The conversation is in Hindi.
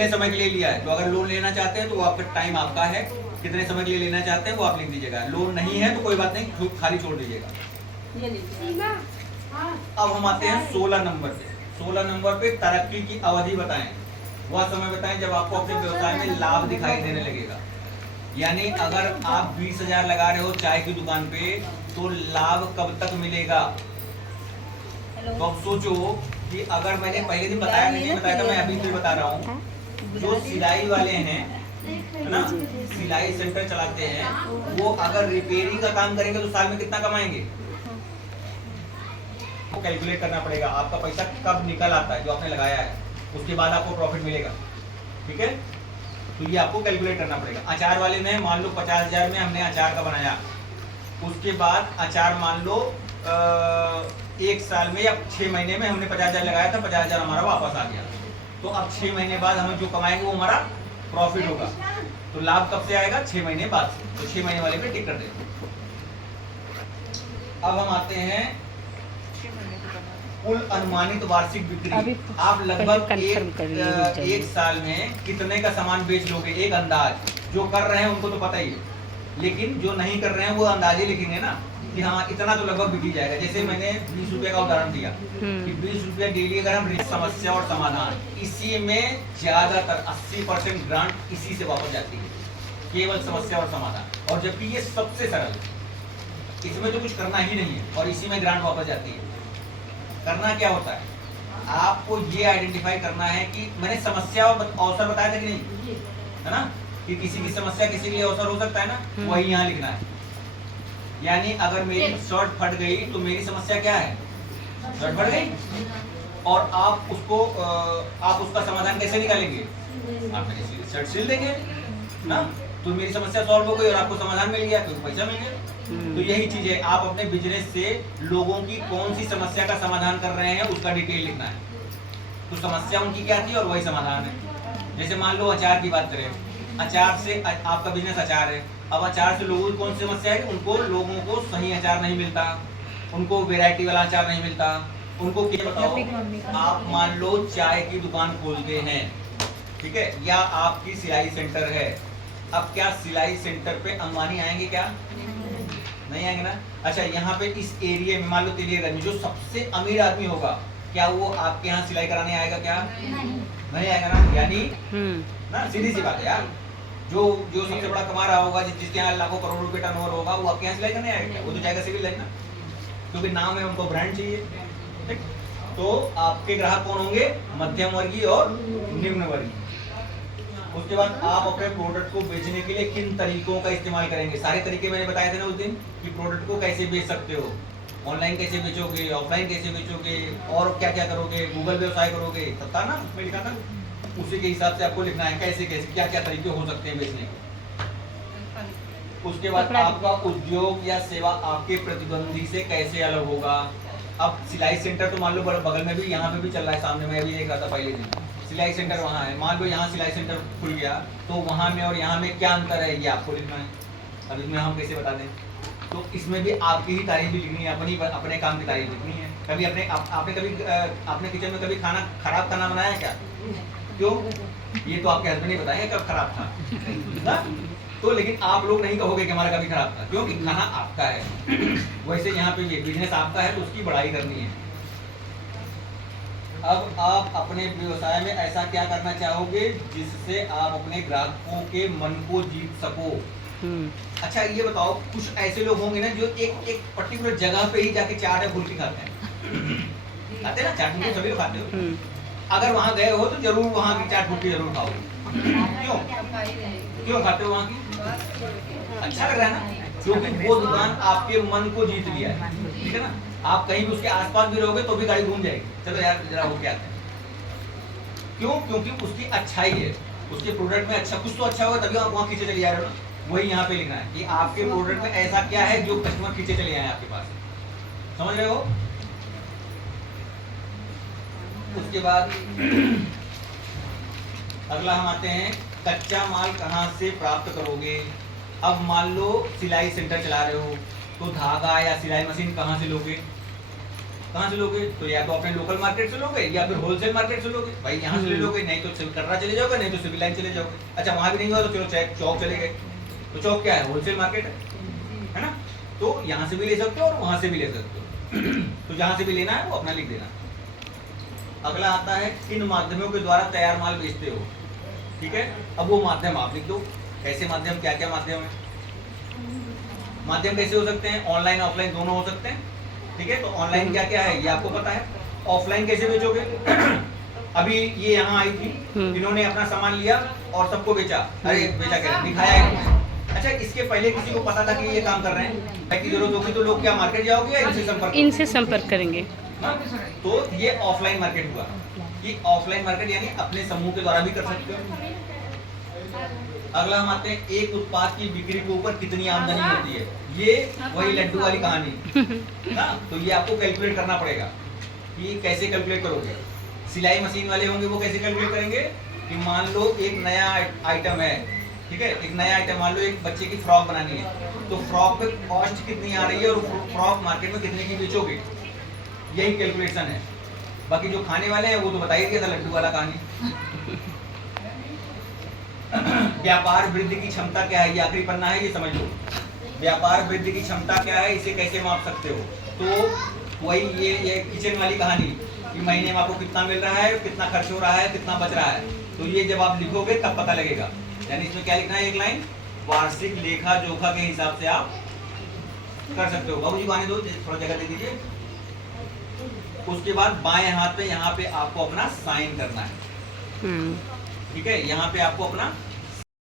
कितने समय के लिए लिया है। तो अगर लोन लेना चाहते हैं तो वो आपका टाइम आपका है, कितने समय के लिए लेना चाहते हैं वो आप लिख दीजिएगा। लोन नहीं है तो कोई बात नहीं, खाली छोड़ दीजिएगा। अब हम आते हैं 16 नंबर पे। 16 नंबर पे तरक्की की अवधि बताएं। वह समय बताएं जब आपको अपने व्यवसाय में लाभ दिखाई देने लगेगा। यानी अगर आप 20,000 लगा रहे हो चाय की दुकान पे तो लाभ कब तक मिलेगा। तो अब सोचो कि अगर मैंने पहले दिन बताया नहीं बताया था, मैं अभी फिर बता रहा हूँ। जो सिलाई वाले हैं है ना, सिलाई सेंटर चलाते हैं, वो अगर रिपेयरिंग का काम करेंगे तो साल में कितना कमाएंगे वो कैलकुलेट करना पड़ेगा। आपका पैसा कब निकल आता है जो आपने लगाया है, उसके बाद आपको प्रॉफिट मिलेगा। ठीक है, तो ये आपको कैलकुलेट करना पड़ेगा। अचार वाले में मान लो 50,000 में हमने अचार का बनाया, उसके बाद अचार मान लो 1 साल में या 6 महीने में हमने 50,000 लगाया था, 50,000 हमारा वापस आ गया। तो अब 6 महीने बाद हम जो कमाएंगे वो हमारा प्रॉफिट होगा। तो लाभ कब से आएगा, 6 महीने बाद से। तो 6 महीने वाले पे टिक कर देंगे। अब हम आते हैं कुल अनुमानित वार्षिक बिक्री। आप लगभग एक साल में कितने का सामान बेच लोगे, एक अंदाज। जो कर रहे हैं उनको तो पता ही है, लेकिन जो नहीं कर रहे हैं वो अंदाजे लिखेंगे ना कि हाँ इतना तो लगभग बिकी जाएगा। जैसे मैंने 20 रुपए का उदाहरण दिया कि 20 रुपया डेली अगर हम समस्या और समाधान, इसी में ज्यादातर 80% ग्रांट इसी से वापस जाती है, केवल समस्या और समाधान। और जबकि ये सबसे सरल, इसमें तो कुछ करना ही नहीं है और इसी में ग्रांट वापस जाती है। करना क्या होता है, आपको ये आइडेंटिफाई करना है कि मैंने समस्या और अवसर बताया था कि नहीं, है ना, कि किसी की समस्या किसी के लिए अवसर हो सकता है ना, वही यहाँ लिखना है। यानी अगर मेरी शर्ट फट गई तो मेरी समस्या क्या है, शर्ट फट गई, और आप उसका समाधान कैसे निकालेंगे, आप मेरी शर्ट सिल देंगे ना, तो मेरी समस्या सॉल्व हो गई और आपको समाधान मिल गया, तो पैसा मिल गया। तो यही चीज है, आप अपने बिजनेस से लोगों की कौन सी समस्या का समाधान कर रहे हैं उसका डिटेल लिखना है। तो समस्या उनकी क्या थी और वही समाधान है। जैसे मान लो अचार की बात करें, अचार से आपका बिजनेस अचार है, अब अचार से लोगों की कौन सी समस्या है, उनको लोगों को सही अचार नहीं मिलता, उनको वैरायटी वाला अचार नहीं मिलता, उनको क्या बताओ। आप मान लो चाय की दुकान खोलते हैं, ठीक है, या आपकी सिलाई सेंटर है। अब क्या सिलाई सेंटर पे अंबानी आएंगे क्या, नहीं आएंगे ना। अच्छा, यहाँ पे इस एरिया में मान लो तेलियागंज में जो सबसे अमीर आदमी होगा, क्या वो आपके यहाँ सिलाई कराने आएगा क्या, नहीं आएगा ना। यानी ना सीधी सी बात है यार, जो सबसे बड़ा कमा रहा होगा, जिसके यहाँ लाखों करोड़ों रुपए टर्नओवर होगा, वो आपके यहाँ सिलाई करने आएगा क्या, वो तो जाएगा सिविल लाइन ना, क्योंकि नाम है, उनको ब्रांड चाहिए। ठीक, तो आपके ग्राहक कौन होंगे, मध्यम वर्गीय और निम्न वर्गीय। उसके बाद आप अपने प्रोडक्ट को बेचने के लिए किन तरीकों का इस्तेमाल करेंगे, सारे तरीके मैंने बताए थे ना उस दिन, कि प्रोडक्ट को कैसे बेच सकते हो, ऑनलाइन कैसे बेचोगे, ऑफलाइन कैसे बेचोगे, और क्या क्या करोगे, गूगल व्यवसाय करोगे, तब था ना मैं लिखा था। उसी के हिसाब से आपको लिखना है कैसे कैसे क्या क्या तरीके हो सकते हैं बेचने के। उसके बाद आपका उद्योग या सेवा आपके प्रतिद्वंदी से कैसे अलग होगा। अब सिलाई सेंटर तो मान लो बगल में भी, यहाँ पे भी चल रहा है, सामने मैं अभी देख रहा था पहले दिन, सिलाई सेंटर वहाँ है। मान लो यहाँ सिलाई सेंटर खुल गया तो वहाँ में और यहाँ में क्या अंतर है, ये आपको लिखना है। अब इसमें हम कैसे बता दें, तो इसमें भी आपकी ही तारीफ भी लिखनी है, अपने काम की तारीफ लिखनी है। कभी आपने किचन में कभी खाना खराब खाना बनाया क्या, क्यों, ये तो आपके हस्बैंड ही बताएंगे कब खराब था ना? तो लेकिन आप लोग नहीं कहोगे कि हमारा कभी खराब था, क्योंकि खाना आपका है। वैसे यहाँ पे ये बिजनेस आपका है तो उसकी बढ़ाई करनी है। अब आप अपने व्यवसाय में ऐसा क्या करना चाहोगे जिससे आप अपने ग्राहकों के मन को जीत सको। अच्छा ये बताओ, कुछ ऐसे लोग होंगे ना जो एक पर्टिकुलर जगह पे ही जाके चाट या फुल्की खाते हैं, खाते ना, चाट फुल्की सभी लोग खाते हो। अगर वहाँ गए हो तो जरूर वहाँ की चाट फुल्की जरूर खाओगे। क्यों खाते हो वहाँ की, अच्छा लग रहा है ना, क्योंकि वो दुकान आपके मन को जीत लिया है। ठीक है ना, आप कहीं भी उसके आसपास भी रहोगे तो भी गाड़ी घूम जाएगी, चलो यार जरा हो क्या है। क्यों, क्योंकि उसकी अच्छाई है, उसके प्रोडक्ट में अच्छा कुछ तो अच्छा होगा, तभी आप वहाँ खींचे चले जा रहे हो ना। वही यहाँ पे लिखना है कि आपके प्रोडक्ट में ऐसा क्या है जो कस्टमर खींचे चले आए आपके पास, समझ रहे हो। उसके बाद अगला हम आते हैं, कच्चा माल कहाँ से प्राप्त करोगे। अब मान लो सिलाई सेंटर चला रहे हो तो धागा या सिलाई मशीन कहाँ से लोगे, कहाँ से लोगे? तो या तो अपने लोकल मार्केट से लोगे या फिर होलसेल मार्केट से लोगे। भाई यहाँ से ले लोगे, नहीं तो कटरा चले जाओगे, नहीं तो सिविल लाइन चले जाओगे। अच्छा वहाँ भी नहीं हुआ तो चलो चौक चले गए। तो चौक क्या है? होलसेल मार्केट है ना। तो यहाँ से भी ले सकते हो और वहाँ से भी ले सकते हो। तो जहाँ से भी लेना है वो अपना लिख देना। अगला आता है किन माध्यमों के द्वारा तैयार माल बेचते हो। ठीक है, अब वो माध्यम आप लिख दो। कैसे माध्यम, क्या क्या माध्यम है? माध्यम कैसे हो सकते हैं? ऑनलाइन ऑफलाइन दोनों हो सकते हैं। ठीक है, तो ऑनलाइन क्या क्या है ये आपको पता है। ऑफलाइन कैसे बेचोगे? अभी ये यहाँ आई थी, इन्होंने अपना सामान लिया और सबको बेचा। अरे बेचा क्या, दिखाया इन्होंने। अच्छा, इसके पहले किसी को पता था कि ये काम कर रहे हैं? भाई की जरूरत होगी तो लोग क्या मार्केट जाओगे या इनसे संपर्क करेंगे? तो ये ऑफलाइन मार्केट हुआ। ये ऑफलाइन मार्केट यानी अपने समूह के द्वारा भी कर सकते हो। अगला हम आते हैं एक उत्पाद की बिक्री के ऊपर कितनी आमदनी होती है। ये वही लड्डू वाली कहानी ना। तो ये आपको कैलकुलेट करना पड़ेगा कि कैसे कैलकुलेट करोगे। सिलाई मशीन वाले होंगे वो कैसे कैलकुलेट करेंगे कि मान लो एक नया आइटम है। ठीक है, एक नया आइटम, मान लो एक बच्चे की फ्रॉक बनानी है, तो फ्रॉक पे कॉस्ट कितनी आ रही है और फ्रॉक मार्केट में कितने की बेचोगे, यही कैलकुलेशन है। बाकी जो खाने वाले हैं वो तो बता ही दिया था, लड्डू वाला कहानी। व्यापार वृद्धि की क्षमता क्या है, ये आखिरी पन्ना है, ये समझ लो। व्यापार वृद्धि की क्षमता क्या है, इसे कैसे माप सकते हो? तो वही ये किचन वाली कहानी कि महीने में आपको कितना मिल रहा है, कितना खर्च हो रहा है, कितना बच रहा है। तो ये जब आप लिखोगे तब पता लगेगा। यानी इसमें क्या लिखना है, एक लाइन वार्षिक लेखा जोखा के हिसाब से आप कर सकते हो। बाबूजी को आने दो, थोड़ा जगह दे दीजिए। उसके बाद बाएं हाथ पे यहाँ पे आपको अपना साइन करना है। ठीक है, यहाँ पे आपको अपना